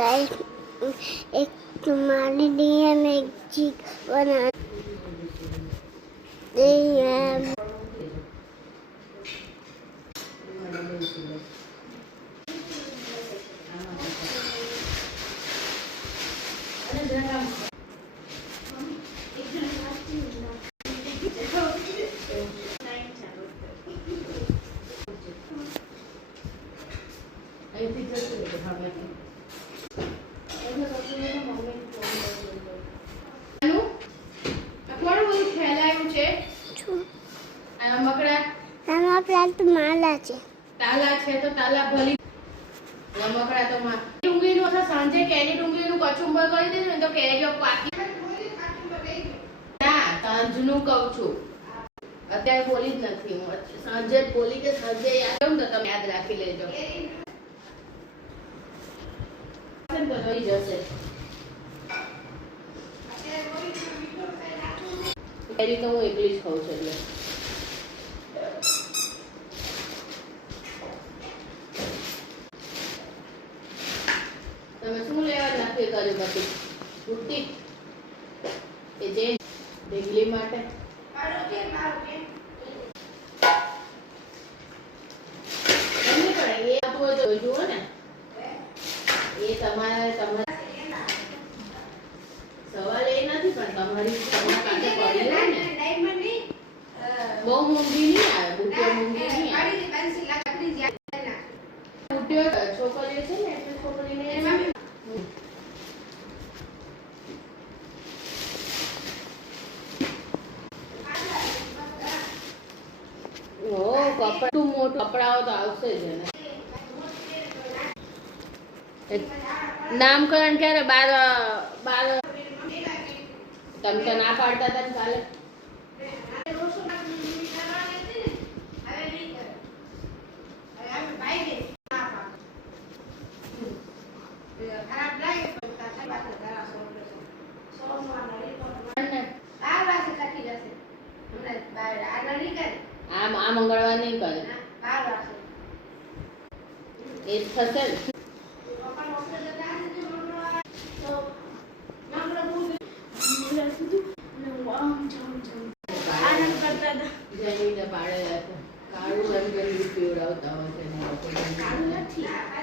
guys एक तुम्हारे लिए मैं एक चीज बना दे માલા છે તાલા છે તો તાલા ભલી રમકડા તો માં ડુંગળીનું અથવા સાંજે કેરી ડુંગળીનું કચુંબર કરી દેજો ને તો કેરીઓ પાકી ના સાંજનું કહું છું અત્યારે બોલી જ નથી હું સાંજે બોલી કે સાંજે યાદ તો તમે યાદ રાખી લેજો રહી જશે કેરી તો હું એકલી જ ખાઉં છું એટલે તમે શું લેવા નક્કી કર્યું પછી કુર્તી એ જે ઢીંગલી માટે તમને પણ એ આપવું હોય તો જુઓ ને એ તમારે સવાલ એ નથી પણ તમારી પાસે પડી હોય ને બહુ મોંઘી નહીં આવે બુટીઓ મોંઘી નહીં આવે બુટીઓ છોકરીઓ છે ને એટલે છોકરીને કપડું મોટું કપડાઓ તો આવશે જ ને નામકરણ ક્યારે 12 તમે તો ના પાડતા હતા ને કાલે આ મંગળવાર નહીં કરે એ થશે કાળું રંગ પીવડાવતા હોય છે